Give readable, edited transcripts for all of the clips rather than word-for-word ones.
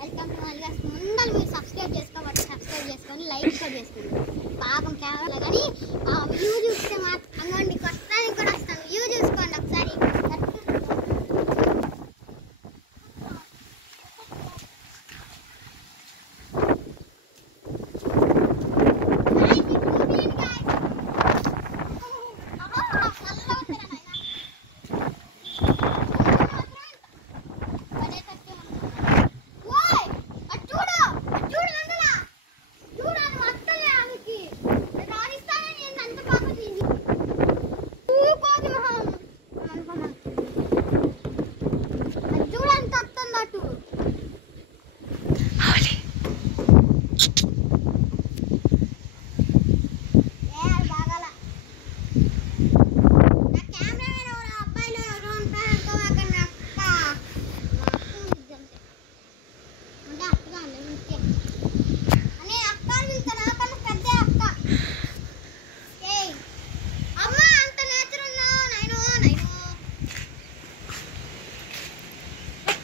Welcome to మల్లిగాస్. ముందర మీరు subscribe చేసుకోవాలి, సబ్స్క్రైబ్ చేసుకొని లైక్ కూడా చేసుకోండి. పాపం కెమెరాలో కానీ ఆ వ్యూ చూస్తే మాత్రం అంగండి వస్తానికి కూడా వస్తాను. వ్యూ చూసుకోండి ఒకసారి.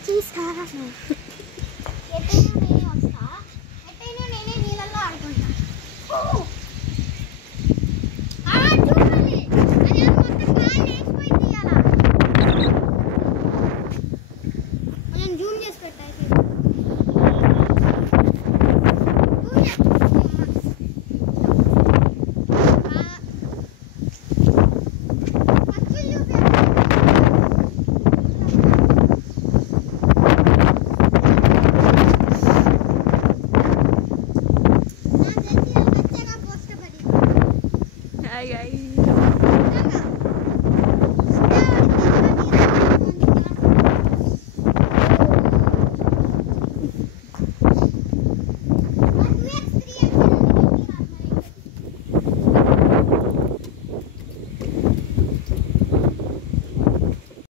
Cheese.